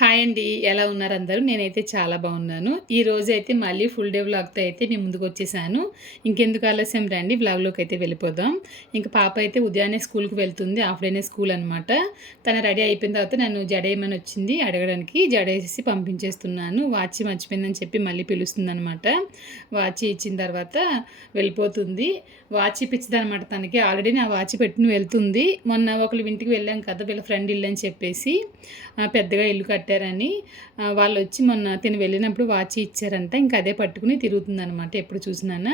Hi అండి. ఎలా ఉన్నారు అందరూ? నేనైతే చాలా బాగున్నాను. ఈ రోజు అయితే మళ్ళీ ఫుల్ డే వ్లాగ్తో అయితే మేము ముందుకు వచ్చేసాను. ఇంకెందుకు ఆలస్యం రండి వ్లాగ్లోకి అయితే వెళ్ళిపోదాం. ఇంకా పాప అయితే ఉదయాన్నే స్కూల్కి వెళ్తుంది హాఫ్ డేనే స్కూల్ అనమాట తను రెడీ అయిపోయిన తర్వాత నన్ను జడేయమని వచ్చింది అడగడానికి జడేసేసి పంపించేస్తున్నాను. వాచి మర్చిపోయిందని చెప్పి మళ్ళీ పిలుస్తుంది అనమాట వాచి ఇచ్చిన తర్వాత వెళ్ళిపోతుంది. వాచి ఇప్పించింది అనమాట తనకి. ఆల్రెడీ నా వాచి పెట్టుకుని వెళ్తుంది. మొన్న ఒకళ్ళు ఇంటికి వెళ్ళాం కదా వీళ్ళ ఫ్రెండ్ ఇల్లు అని చెప్పేసి పెద్దగా ఇల్లు కట్టి కట్టారని వాళ్ళు వచ్చి మొన్న తిని వెళ్ళినప్పుడు వాచ్ ఇచ్చారంట. ఇంకా అదే పట్టుకుని తిరుగుతుందనమాట ఎప్పుడు చూసినానా.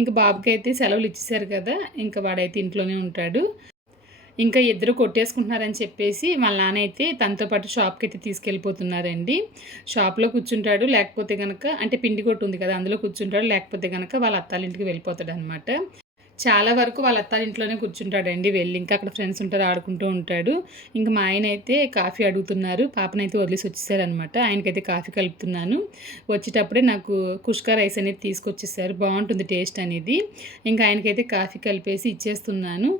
ఇంకా బాబుకి అయితే సెలవులు ఇచ్చేసారు కదా ఇంకా వాడైతే ఇంట్లోనే ఉంటాడు. ఇంకా ఇద్దరు కొట్టేసుకుంటున్నారని చెప్పేసి వాళ్ళ నాన్న అయితే తనతో పాటు షాప్కి అయితే తీసుకెళ్ళిపోతున్నారండి. షాప్లో కూర్చుంటాడు లేకపోతే కనుక అంటే పిండి కొట్టు ఉంది కదా అందులో కూర్చుంటాడు లేకపోతే కనుక వాళ్ళ అత్తాలింటికి వెళ్ళిపోతాడు అనమాట చాలా వరకు వాళ్ళ అత్తారి ఇంట్లోనే కూర్చుంటాడండి వెళ్ళి. ఇంకా అక్కడ ఫ్రెండ్స్ ఉంటారు ఆడుకుంటూ ఉంటాడు. ఇంకా మా ఆయన అయితే కాఫీ అడుగుతున్నారు. పాపనైతే వదిలేసి వచ్చేసారనమాట ఆయనకైతే కాఫీ కలుపుతున్నాను. వచ్చేటప్పుడే నాకు కుష్కా రైస్ అనేది తీసుకొచ్చేసారు. బాగుంటుంది టేస్ట్ అనేది. ఇంకా ఆయనకైతే కాఫీ కలిపేసి ఇచ్చేస్తున్నాను.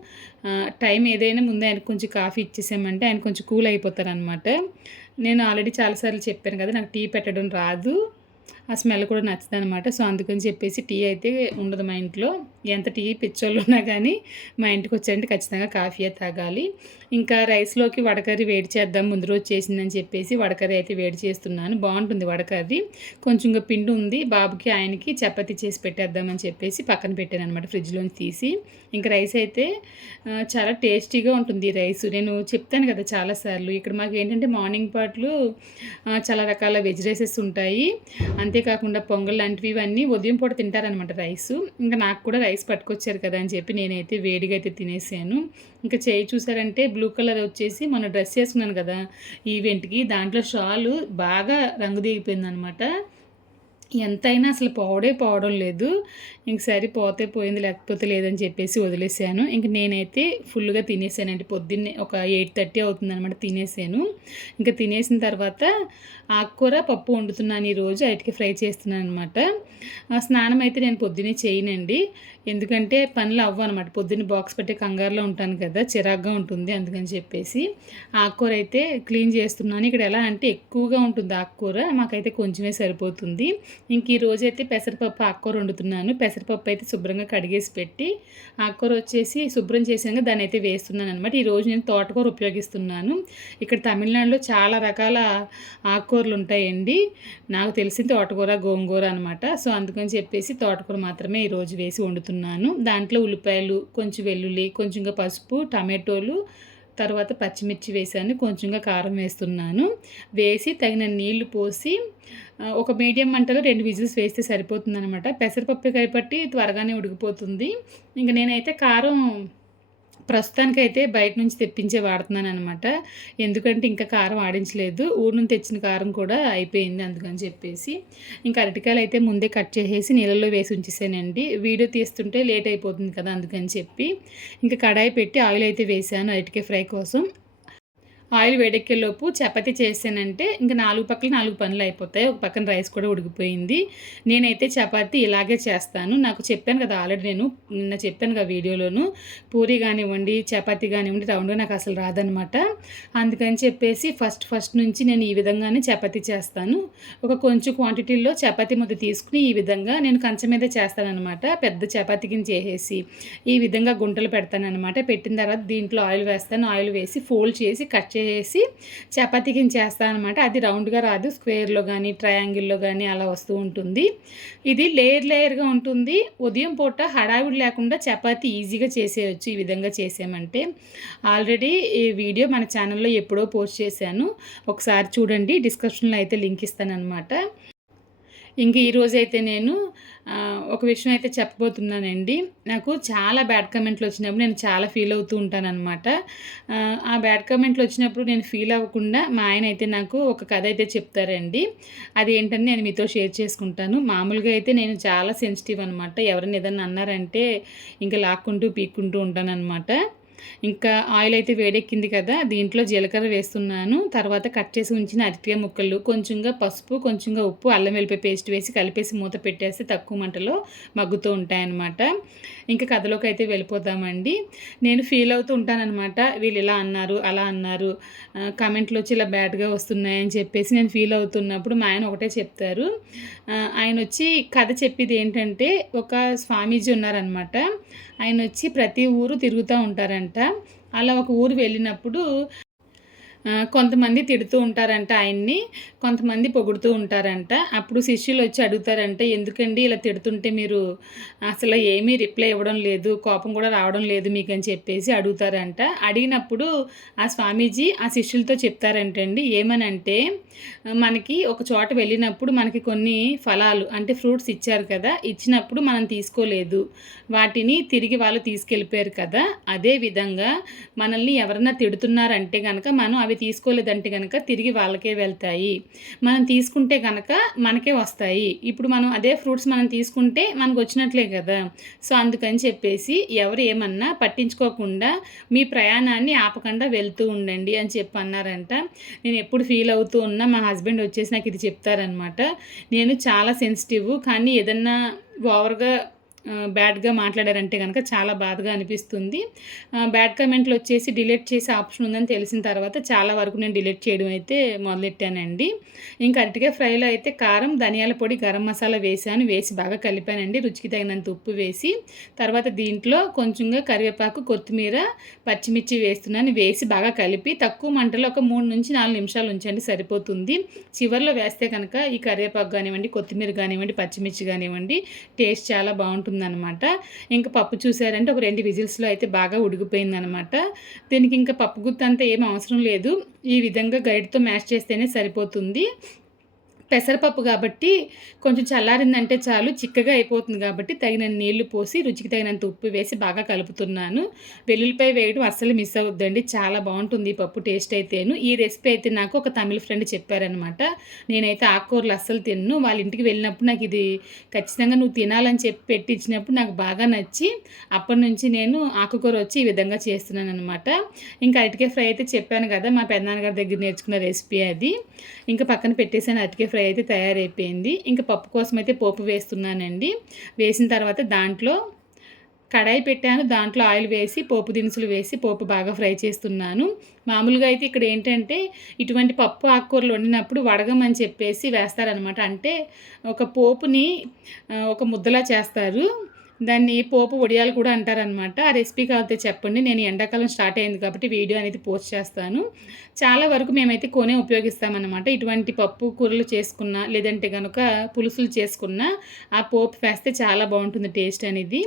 టైం ఏదైనా ముందే ఆయనకు కొంచెం కాఫీ ఇచ్చేసామంటే ఆయన కొంచెం కూల్ అయిపోతారనమాట నేను ఆల్రెడీ చాలాసార్లు చెప్పాను కదా నాకు టీ పెట్టడం రాదు. ఆ స్మెల్ కూడా నచ్చదు అనమాట సో అందుకని చెప్పేసి టీ అయితే ఉండదు మా ఇంట్లో. ఎంత టీ పిచ్చోళ్ళు ఉన్నా కానీ మా ఇంటికి వచ్చారంటే ఖచ్చితంగా కాఫీ తాగాలి. ఇంకా రైస్లోకి వడకర్రీ వేడి చేద్దాం ముందు రోజు చేసిందని చెప్పేసి వడకర్రీ అయితే వేడి చేస్తున్నాను. బాగుంటుంది వడకర్రీ. కొంచెం ఇంకా పిండి ఉంది. బాబుకి ఆయనకి చపాతీ చేసి పెట్టేద్దామని చెప్పేసి పక్కన పెట్టాను అనమాట ఫ్రిడ్జ్లోంచి తీసి. ఇంకా రైస్ అయితే చాలా టేస్టీగా ఉంటుంది రైస్. నేను చెప్తాను కదా చాలాసార్లు. ఇక్కడ మాకు ఏంటంటే మార్నింగ్ పాటలు చాలా రకాల వెజ్ రైసెస్ ఉంటాయి. అంతేకాకుండా పొంగల్ లాంటివి ఇవన్నీ ఉదయం పూట తింటారనమాట రైస్. ఇంకా నాకు కూడా రైస్ పట్టుకొచ్చారు కదా అని చెప్పి నేనైతే వేడిగా అయితే తినేసాను. ఇంకా చేయి చూసారంటే బ్లూ కలర్ వచ్చేసి మనం డ్రెస్ వేసుకున్నాను కదా ఈవెంట్కి దాంట్లో షాలు బాగా రంగు దిగిపోయింది అనమాట ఎంతైనా అసలు పోవడే పోవడం లేదు. ఇంక సరే పోతే పోయింది లేకపోతే లేదని చెప్పేసి వదిలేసాను. ఇంక నేనైతే ఫుల్గా తినేసానండి. పొద్దున్నే ఒక ఎయిట్ థర్టీ అవుతుందన్నమాట తినేసాను. ఇంకా తినేసిన తర్వాత ఆకుకూర పప్పు వండుతున్నాను ఈరోజు. అరటికి ఫ్రై చేస్తున్నాను అనమాట స్నానం అయితే నేను పొద్దున్నే చేయనండి. ఎందుకంటే పనులు అవ్వ అనమాట పొద్దున్న బాక్స్ పెట్టే కంగారులో ఉంటాను కదా చిరాగ్గా ఉంటుంది అందుకని చెప్పేసి. ఆకుకూర అయితే క్లీన్ చేస్తున్నాను. ఇక్కడ ఎలా అంటే ఎక్కువగా ఉంటుంది ఆకుకూర మాకైతే కొంచెమే సరిపోతుంది. ఇంక ఈ రోజైతే అయితే పెసరపప్పు ఆకుకూర వండుతున్నాను. పెసరపప్పు అయితే శుభ్రంగా కడిగేసి పెట్టి ఆకుకూర వచ్చేసి శుభ్రం చేసాక దాన్ని అయితే వేస్తున్నాను అనమాట ఈ రోజు నేను తోటకూర ఉపయోగిస్తున్నాను. ఇక్కడ తమిళనాడులో చాలా రకాల ఆకుకూరలు ఉంటాయండి. నాకు తెలిసింది తోటకూర గోంగూర అనమాట సో అందుకని చెప్పేసి తోటకూర మాత్రమే ఈరోజు వేసి వండుతున్నాను. దాంట్లో ఉల్లిపాయలు కొంచెం వెల్లుల్లి కొంచెంగా పసుపు టమాటోలు తర్వాత పచ్చిమిర్చి వేసాను. కొంచెంగా కారం వేస్తున్నాను. వేసి తగిన నీళ్ళు పోసి ఒక మీడియం మంటలో రెండు విజిల్స్ వేస్తే సరిపోతుంది అనమాట పెసరపప్పు కాబట్టి త్వరగానే ఉడికిపోతుంది. ఇంకా నేనైతే కారం ప్రస్తుతానికైతే బయట నుంచి తెప్పించే వాడుతున్నాను అనమాట ఎందుకంటే ఇంకా కారం ఆడించలేదు. ఊరు నుంచి తెచ్చిన కారం కూడా అయిపోయింది అందుకని చెప్పేసి. ఇంకా అరటికాయలు అయితే ముందే కట్ చేసేసి నీళ్ళలో వేసి ఉంచేసానండి. వీడియో తీస్తుంటే లేట్ అయిపోతుంది కదా అందుకని చెప్పి. ఇంకా కడాయి పెట్టి ఆయిల్ అయితే వేసాను అరటికాయ ఫ్రై కోసం. ఆయిల్ వేడెక్కేలోపు చపాతి చేసానంటే ఇంకా నాలుగు పక్కల నాలుగు పనులు అయిపోతాయి. ఒక పక్కన రైస్ కూడా ఉడికిపోయింది. నేనైతే చపాతి ఇలాగే చేస్తాను. నాకు చెప్పాను కదా ఆల్రెడీ నేను నిన్న చెప్పాను కదా వీడియోలోను. పూరి కానివ్వండి చపాతి కానివ్వండి రౌండ్గా నాకు అసలు రాదనమాట అందుకని చెప్పేసి ఫస్ట్ ఫస్ట్ నుంచి నేను ఈ విధంగానే చపాతి చేస్తాను. ఒక కొంచెం క్వాంటిటీలో చపాతి ముద్ద తీసుకుని ఈ విధంగా నేను కంచం మీద చేస్తానన్నమాట. పెద్ద చపాతి కింద చేసేసి ఈ విధంగా గుంటలు పెడతానన్నమాట. పెట్టిన తర్వాత దీంట్లో ఆయిల్ వేస్తాను. ఆయిల్ వేసి ఫోల్డ్ చేసి కట్ చేసి చపాతీ కింద చేస్తాను అనమాట అది రౌండ్గా రాదు. స్క్వేర్లో కానీ ట్రయాంగిల్లో కానీ అలా వస్తూ ఉంటుంది. ఇది లేయర్ లేయర్గా ఉంటుంది. ఉదయం పూట హడావిడి లేకుండా చపాతీ ఈజీగా చేసేయచ్చు ఈ విధంగా చేసామంటే. ఆల్రెడీ ఈ వీడియో మన ఛానల్లో ఎప్పుడో పోస్ట్ చేశాను. ఒకసారి చూడండి. డిస్క్రిప్షన్లో అయితే లింక్ ఇస్తాను అనమాట ఇంక ఈరోజు అయితే నేను ఒక విషయం అయితే చెప్పబోతున్నానండి. నాకు చాలా బ్యాడ్ కమెంట్లు వచ్చినప్పుడు నేను చాలా ఫీల్ అవుతూ ఉంటాను అనమాట ఆ బ్యాడ్ కమెంట్లు వచ్చినప్పుడు నేను ఫీల్ అవ్వకుండా మా ఆయన అయితే నాకు ఒక కథ అయితే చెప్తారండి. అది ఏంటని నేను మీతో షేర్ చేసుకుంటాను. మామూలుగా అయితే నేను చాలా సెన్సిటివ్ అనమాట ఎవరైనా ఏదన్నా అన్నారంటే ఇంకా లాక్కుంటూ పీక్కుంటూ ఉంటాను అనమాట ఇంకా ఆయిల్ అయితే వేడెక్కింది కదా దీంట్లో జీలకర్ర వేస్తున్నాను. తర్వాత కట్ చేసి ఉంచిన అరటికాయ ముక్కలు కొంచెంగా పసుపు కొంచెంగా ఉప్పు అల్లం వెల్లిపాయ పేస్ట్ వేసి కలిపేసి మూత పెట్టేస్తే తక్కువ మంటలో మగ్గుతూ ఉంటాయన్నమాట. ఇంకా కథలోకి అయితే వెళ్ళిపోతామండి నేను ఫీల్ అవుతూ ఉంటానన్నమాట వీళ్ళు ఇలా అన్నారు అలా అన్నారు. కామెంట్లు వచ్చి ఇలా బ్యాడ్గా వస్తున్నాయని చెప్పేసి నేను ఫీల్ అవుతున్నప్పుడు మా ఆయన ఒకటే చెప్తారు. ఆయన వచ్చి కథ చెప్పేది ఏంటంటే ఒక స్వామీజీ ఉన్నారనమాట ఆయన వచ్చి ప్రతి ఊరు తిరుగుతూ ఉంటారంట. అలా ఒక ఊరు వెళ్ళినప్పుడు కొంతమంది తిడుతూ ఉంటారంట ఆయన్ని కొంతమంది పొగుడుతూ ఉంటారంట. అప్పుడు శిష్యులు వచ్చి అడుగుతారంట ఎందుకండి ఇలా తిడుతుంటే మీరు అసలు ఏమీ రిప్లై ఇవ్వడం లేదు కోపం కూడా రావడం లేదు మీకు అని చెప్పేసి అడుగుతారంట. అడిగినప్పుడు ఆ స్వామీజీ ఆ శిష్యులతో చెప్తారంటండి ఏమనంటే మనకి ఒక చోట వెళ్ళినప్పుడు మనకి కొన్ని ఫలాలు అంటే ఫ్రూట్స్ ఇచ్చారు కదా ఇచ్చినప్పుడు మనం తీసుకోలేదు. వాటిని తిరిగి వాళ్ళు తీసుకెళ్ళిపోయారు కదా అదే విధంగా మనల్ని ఎవరన్నా తిడుతున్నారంటే కనుక మనం అవి తీసుకోలేదంటే కనుక తిరిగి వాళ్ళకే వెళ్తాయి. మనం తీసుకుంటే కనుక మనకే వస్తాయి. ఇప్పుడు మనం అదే ఫ్రూట్స్ మనం తీసుకుంటే మనకు వచ్చినట్లే కదా. సో అందుకని చెప్పేసి ఎవరు ఏమన్నా పట్టించుకోకుండా మీ ప్రయాణాన్ని ఆపకుండా వెళ్తూ ఉండండి అని చెప్పి అన్నారంట నేను ఎప్పుడు ఫీల్ అవుతూ ఉన్నా మా హస్బెండ్ వచ్చేసి నాకు ఇది చెప్తారనమాట నేను చాలా సెన్సిటివ్ కానీ ఏదన్నా ఓవర్గా బ్యాడ్గా మాట్లాడారంటే కనుక చాలా బాధగా అనిపిస్తుంది. బ్యాడ్ కమెంట్లు వచ్చేసి డిలీట్ చేసే ఆప్షన్ ఉందని తెలిసిన తర్వాత చాలా వరకు నేను డిలీట్ చేయడం అయితే మొదలెట్టానండి. ఇంకా అరటికాయ ఫ్రైలో అయితే కారం ధనియాల పొడి గరం మసాలా వేసాను. వేసి బాగా కలిపానండి. రుచికి తగినంత ఉప్పు వేసి తర్వాత దీంట్లో కొంచెంగా కరివేపాకు కొత్తిమీర పచ్చిమిర్చి వేస్తున్నాను. వేసి బాగా కలిపి తక్కువ మంటలో ఒక మూడు నుంచి నాలుగు నిమిషాలు ఉంచండి సరిపోతుంది. చివరిలో వేస్తే కనుక ఈ కరివేపాకు కానివ్వండి కొత్తిమీర కానివ్వండి పచ్చిమిర్చి కానివ్వండి టేస్ట్ చాలా బాగుంటుంది. ఉంటుందన్నమాట ఇంకా పప్పు చూసారంటే ఒక రెండు విజిల్స్లో అయితే బాగా ఉడికిపోయిందనమాట దీనికి ఇంకా పప్పు గుత్తి అంతా ఏం అవసరం లేదు. ఈ విధంగా గైడ్తో మ్యాష్ చేస్తేనే సరిపోతుంది. పెసరపప్పు కాబట్టి కొంచెం చల్లారిందంటే చాలు చిక్కగా అయిపోతుంది కాబట్టి తగిన నీళ్ళు పోసి రుచికి తగినంత ఉప్పు వేసి బాగా కలుపుతున్నాను. వెల్లుల్లిపాయ వేయడం అస్సలు మిస్ అవుద్దండి చాలా బాగుంటుంది ఈ పప్పు టేస్ట్ అయితేను. ఈ రెసిపీ అయితే నాకు ఒక తమిళ ఫ్రెండ్ చెప్పారనమాట నేనైతే ఆకుకూరలు అస్సలు తిన్ను. వాళ్ళ ఇంటికి వెళ్ళినప్పుడు నాకు ఇది ఖచ్చితంగా నువ్వు తినాలని చెప్పి పెట్టించినప్పుడు నాకు బాగా నచ్చి అప్పటి నుంచి నేను ఆకుకూర వచ్చి ఈ విధంగా చేస్తున్నాను అనమాట ఇంకా అరటికాయ ఫ్రై అయితే చెప్పాను కదా మా పెద్దనాన్నగారి దగ్గర నేర్చుకున్న రెసిపీ అది. ఇంకా పక్కన పెట్టేసాను అరటికాయ ఫ్రై అయితే తయారైపోయింది. ఇంకా పప్పు కోసం అయితే పోపు వేస్తున్నానండి. వేసిన తర్వాత దాంట్లో కడాయి పెట్టాను. దాంట్లో ఆయిల్ వేసి పోపు దినుసులు వేసి పోపు బాగా ఫ్రై చేస్తున్నాను. మామూలుగా అయితే ఇక్కడ ఏంటంటే ఇటువంటి పప్పు ఆకుకూరలు వండినప్పుడు వడగమని చెప్పేసి వేస్తారనమాట అంటే ఒక పోపుని ఒక ముద్దలా చేస్తారు. దాన్ని పోపు వడియాలు కూడా అంటారనమాట ఆ రెసిపీ కావాలంటే చెప్పండి. నేను ఎండాకాలం స్టార్ట్ అయింది కాబట్టి వీడియో అనేది పోస్ట్ చేస్తాను. చాలా వరకు మేమైతే కొనే ఉపయోగిస్తామన్నమాట. ఇటువంటి పప్పు కూరలు చేసుకున్నా లేదంటే కనుక పులుసులు చేసుకున్నా ఆ పోపు వేస్తే చాలా బాగుంటుంది టేస్ట్ అనేది.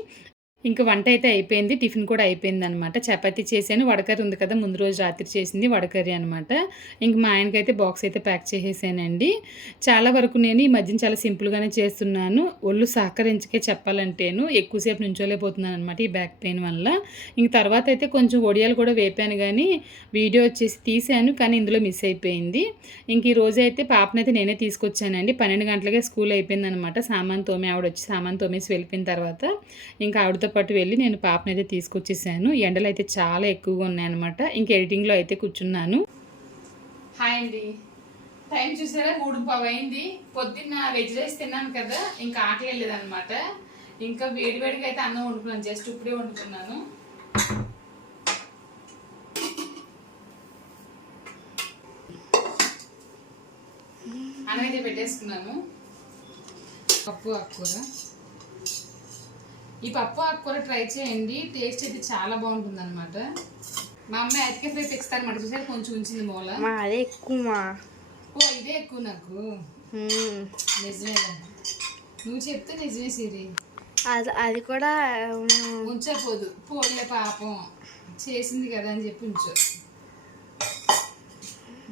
ఇంకా వంట అయితే అయిపోయింది టిఫిన్ కూడా అయిపోయింది అనమాట చపాతి చేశాను వడకర్రీ ఉంది కదా ముందు రోజు రాత్రి చేసింది వడకర్రీ అనమాట. ఇంక మా ఆయనకైతే బాక్స్ అయితే ప్యాక్ చేసేసానండి. చాలా వరకు నేను ఈ మధ్యన చాలా సింపుల్గానే చేస్తున్నాను. ఒళ్ళు సహకరించకే చెప్పాలంటేను ఎక్కువసేపు నుంచోలేకపోతున్నాను అనమాట ఈ బ్యాక్ పెయిన్ వల్ల. ఇంక తర్వాత అయితే కొంచెం ఒడియాలు కూడా వేపాను కానీ వీడియో వచ్చేసి తీశాను కానీ ఇందులో మిస్ అయిపోయింది. ఇంక ఈ రోజు అయితే పాపనైతే నేనే తీసుకొచ్చానండి. పన్నెండు గంటలకే స్కూల్ అయిపోయింది అనమాట సామాన్ తోమి ఆవిడ వచ్చి సామాన్ తోమేసి వెళ్ళిపోయిన తర్వాత ఇంకా ఆవిడతో పాటు వెళ్ళి నేను పాపని అయితే తీసుకొచ్చేసాను ఎండలు అయితే చాలా ఎక్కువగా ఉన్నాయన్నమాట. ఇంక ఎడిటింగ్లో అయితే కూర్చున్నాను. హాయ్ అండి. టైం చూసారా? మూడు పావు అయింది పొద్దున్న వెజ్ రైస్ తిన్నాను కదా ఇంకా ఆకలి వెళ్ళేదన్నమాట ఇంకా వేడివేడిగా అయితే అన్నం వండుకున్నాను. జస్ట్ ఇప్పుడే వండుకున్నాను. అన్నం అయితే పెట్టేసుకున్నాను. పప్పు ఆకుకూర. ఈ పప్పు ఆకుకూర ట్రై చేయండి. టేస్ట్ అయితే చాలా బాగుంటుంది అనమాట మా అమ్మాయి అతికే ఫ్రై తెస్తారు మాట చూసారు? కొంచెం ఉంచింది మూల. మా అదే ఎక్కువ ఓ ఇదే ఎక్కువ నాకు. నిజమే నువ్వు చెప్తే నిజమే సిరి. అది అది కూడా మ్మ్, ఉంచపోదు పోలే పాపం. చేసింది కదా అని చెప్పి ఉంచు.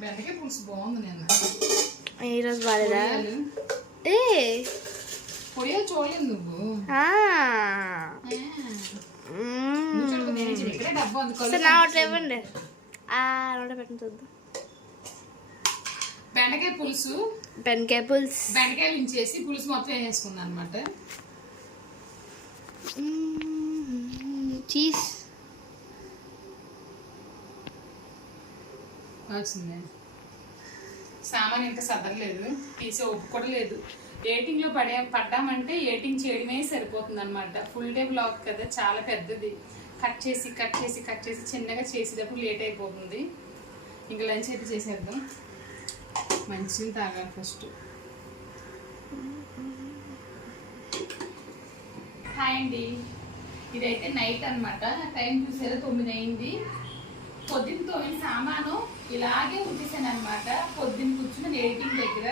బెండకాయ పులుసు బాగుంది నేను ఈరోజు పొడియాలు. ఏ పొడియాలు చూడలేదు నువ్వు ఇవ్వండి. చూద్దాం. బెండకాయ పులుసు. బెండకాయ పులుసు. బెండకాయలు ఇంచేసి పులుసు మొత్తం వేసేసుకున్నాను అనమాట చీజ్. వచ్చింది. సామాన్ ఇంకా సదరలేదు. తీసే ఒప్పు కూడా లేదు. ఏటింగ్లో పడే పడ్డామంటే ఏటింగ్ చేయడమే సరిపోతుంది అనమాట ఫుల్ డే బ్లాగ్ కదా చాలా పెద్దది. కట్ చేసి కట్ చేసి కట్ చేసి చిన్నగా చేసేటప్పుడు లేట్ అయిపోతుంది. ఇంకా లంచ్ అయితే చేసేద్దాం. మంచిది తాగాలి ఫస్ట్ హాయ్ అండి. ఇదైతే నైట్ అనమాట టైం చూసారా తొమ్మిది అయింది పొద్దున్న తోమిన సామాను ఇలాగే ఉంచేసాను అనమాట పొద్దున్న కూర్చుని ఎయిటింగ్ దగ్గర.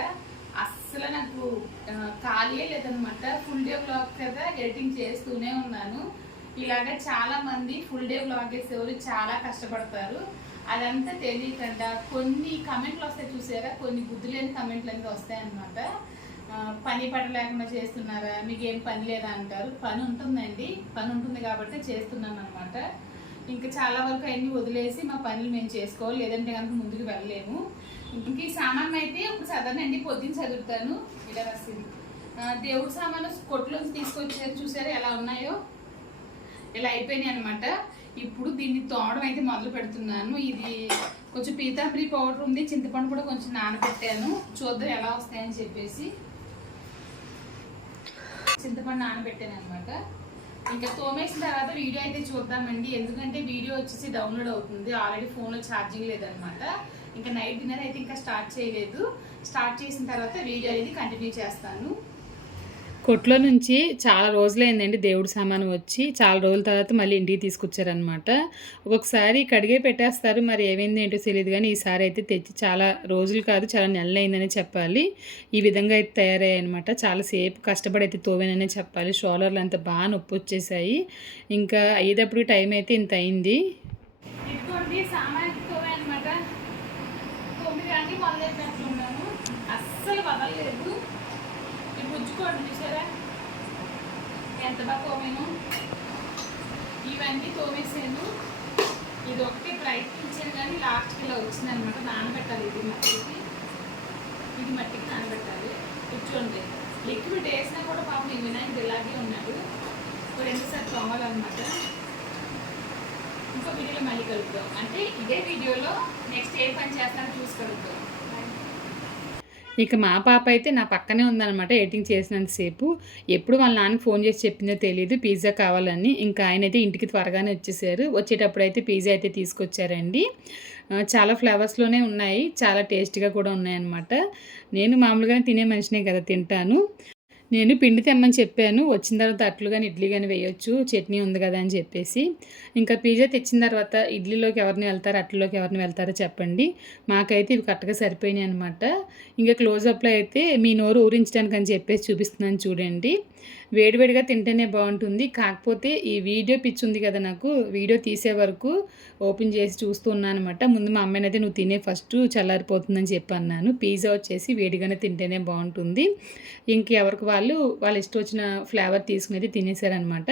అస్సలు నాకు ఆ, ఖాళీయే లేదనమాట ఫుల్ డే బ్లాగ్ కదా ఎడిటింగ్ చేస్తూనే ఉన్నాను. ఇలాగ చాలా మంది ఫుల్ డే బ్లాగ్ చేసేవాళ్ళు చాలా కష్టపడతారు. అదంతా తెలియకుండా కొన్ని కమెంట్లు వస్తాయి చూసారా? కొన్ని బుద్ధి లేని కమెంట్లు అనేది వస్తాయన్నమాట పని పట లేకుండా చేస్తున్నారా? మీకు ఏం పని లేదా అంటారు. పని ఉంటుందండి. పని ఉంటుంది కాబట్టి చేస్తున్నాం అనమాట ఇంకా చాలా వరకు అన్నీ వదిలేసి మా పనులు మేము చేసుకోవాలి. లేదంటే కనుక ముందుకు వెళ్ళలేము. ఇంక ఈ సామాన్ అయితే ఇప్పుడు చదవనండి పొద్దున్న చదువుతాను ఇలా రాసింది. దేవుడి సామాను కొట్లోంచి తీసుకొచ్చారు చూసారు ఎలా ఉన్నాయో? ఇలా అయిపోయినాయి అనమాట ఇప్పుడు దీన్ని తోమడం అయితే మొదలు పెడుతున్నాను. ఇది కొంచెం పీతాంబరి పౌడర్ ఉంది చింతపండు కూడా కొంచెం నానబెట్టాను. చూద్దాం ఎలా వస్తాయని చెప్పేసి. చింతపండు నానబెట్టాను అనమాట ఇంకా తోమేసిన తర్వాత వీడియో అయితే చూద్దామండి. ఎందుకంటే వీడియో వచ్చేసి డౌన్లోడ్ అవుతుంది. ఆల్రెడీ ఫోన్లో ఛార్జింగ్ లేదనమాట. ఇంకా నైట్ డిన్నర్ అయితే ఇంకా స్టార్ట్ చేయలేదు. స్టార్ట్ చేసిన తర్వాత వీడియో అనేది కంటిన్యూ చేస్తాను. కొట్లో నుంచి చాలా రోజులైందండి దేవుడి సామాను వచ్చి. చాలా రోజుల తర్వాత మళ్ళీ ఇంటికి తీసుకొచ్చారనమాట ఒక్కొక్కసారి కడిగే పెట్టేస్తారు. మరి ఏమైంది ఏంటో తెలియదు కానీ ఈసారి అయితే తెచ్చి చాలా రోజులు కాదు చాలా నెలలు అయిందనే చెప్పాలి. ఈ విధంగా అయితే తయారయ్యాయి అనమాట చాలాసేపు కష్టపడి అయితే తోవేననే చెప్పాలి. షోలర్లు అంత బాగా నొప్పి వచ్చేసాయి. ఇంకా అయ్యేటప్పుడు టైం అయితే ఇంత అయింది. అస్సలు వదలలేదు. గుజ్జుకోండి చూసారా? ఎంత బాగా తోమేను? ఇవన్నీ తోమేసాను ఇది ఒకటి ప్రయత్నించాను కానీ లాస్ట్కి ఇలా వచ్చింది అనమాట నానబెట్టాలి ఇది మట్టికి. ఇది మట్టికి నానబెట్టాలి. కూర్చోండి. లిక్విడ్ వేసినా కూడా పాపం ఈ వినాయకుడు ఇలాగే ఉన్నాడు. రెండుసారి తోమాలన్నమాట. ఇంకో వీడియోలో మళ్ళీ కలుపుతాం అంటే ఇదే వీడియోలో నెక్స్ట్ ఏ పని చేస్తానో చూసి కలుపుతాం ఇక మా పాప అయితే నా పక్కనే ఉందన్నమాట ఎడిటింగ్ చేసినంతసేపు. ఎప్పుడు వాళ్ళ నాన్నకి ఫోన్ చేసి చెప్పిందో తెలియదు పిజ్జా కావాలని. ఇంకా ఆయన అయితే ఇంటికి త్వరగానే వచ్చేసారు. వచ్చేటప్పుడు అయితే పిజ్జా అయితే తీసుకొచ్చారండి. చాలా ఫ్లేవర్స్లోనే ఉన్నాయి. చాలా టేస్టీగా కూడా ఉన్నాయన్నమాట. నేను మామూలుగానే తినే మనిషినే కదా తింటాను. నేను పిండి తెమ్మని చెప్పాను. వచ్చిన తర్వాత అట్లు కానీ ఇడ్లీ కానీ వేయొచ్చు. చట్నీ ఉంది కదా అని చెప్పేసి. ఇంకా పిజ్జా తెచ్చిన తర్వాత ఇడ్లీలోకి ఎవరిని వెళ్తారు అట్లలోకి ఎవరిని వెళ్తారో చెప్పండి. మాకైతే ఇవి కరెక్ట్గా సరిపోయినాయి అనమాట ఇంకా క్లోజ్అప్లో అయితే మీ నోరు ఊరించడానికి అని చెప్పేసి చూపిస్తున్నాను చూడండి. వేడివేడిగా తింటేనే బాగుంటుంది. కాకపోతే ఈ వీడియో పిచ్చి ఉంది కదా నాకు. వీడియో తీసే వరకు ఓపెన్ చేసి చూస్తున్నాను అనమాట ముందు మా అమ్మాయిని అయితే నువ్వు తినే ఫస్ట్ చల్లారిపోతుందని చెప్పి అన్నాను. పిజ్జా వచ్చేసి వేడిగానే తింటేనే బాగుంటుంది. ఇంకెవరికి వాళ్ళు వాళ్ళ ఇష్టం వచ్చిన ఫ్లేవర్ తీసుకుని అయితే తినేసారనమాట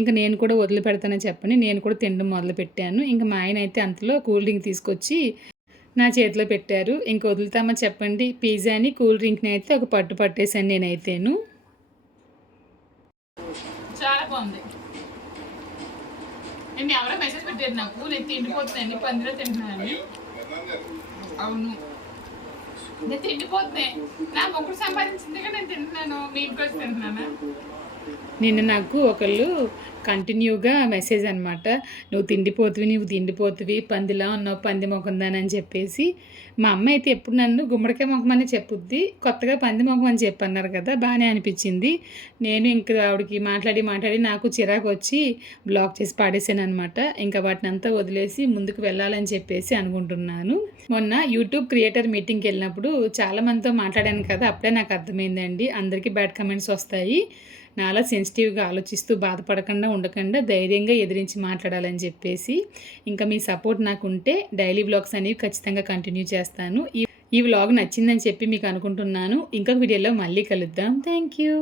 ఇంకా నేను కూడా వదిలిపెడతానని చెప్పని నేను కూడా తినడం మొదలు పెట్టాను ఇంకా మా ఆయన అయితే అంతలో కూల్ డ్రింక్ తీసుకొచ్చి నా చేతిలో పెట్టారు. ఇంక వదులుతామా చెప్పండి. పిజ్జాని కూల్ డ్రింక్ని అయితే ఒక పట్టు పట్టేసాను నేనైతేను. బాగుంది. నేను ఎవరో మెసేజ్ పెట్టారు నాకు. నేను తిండిపోతున్నాను పందిలో తింటున్నాను అవును. నేను తిండిపోతున్నాయి నా మొక్కడు సంపాదించిందిగా నేను తింటున్నాను. మీ ఇంటికి వచ్చి తింటున్నాను? నిన్న నాకు ఒకళ్ళు కంటిన్యూగా మెసేజ్ అనమాట నువ్వు తిండిపోతువి నువ్వు తిండిపోతువి పందిలా ఉన్నావు పంది మొఖందాని అని చెప్పేసి. మా అమ్మ అయితే ఎప్పుడు నన్ను గుమ్మడికాయ మొఖం అని చెప్పుద్ది. కొత్తగా పంది మొఖం అని చెప్పి అన్నారు కదా బాగానే అనిపించింది. నేను ఇంకా ఆవిడకి మాట్లాడి మాట్లాడి నాకు చిరాకు వచ్చి బ్లాక్ చేసి పాడేశాను అనమాట ఇంకా వాటిని అంతా వదిలేసి ముందుకు వెళ్ళాలని చెప్పేసి అనుకుంటున్నాను. మొన్న యూట్యూబ్ క్రియేటర్ మీటింగ్కి వెళ్ళినప్పుడు చాలామందితో మాట్లాడాను కదా అప్పుడే నాకు అర్థమైందండి. అందరికీ బ్యాడ్ కమెంట్స్ వస్తాయి. నాలా సెన్సిటివ్గా ఆలోచిస్తూ బాధపడకుండా ఉండకుండా ధైర్యంగా ఎదిరించి మాట్లాడాలని చెప్పేసి ఇంకా మీ సపోర్ట్ నాకు ఉంటే డైలీ వ్లాగ్స్ అనేవి ఖచ్చితంగా కంటిన్యూ చేస్తాను. ఈ ఈ వ్లాగ్ నచ్చిందని చెప్పి మీకు అనుకుంటున్నాను. ఇంకొక వీడియోలో మళ్ళీ కలుద్దాం. Thank you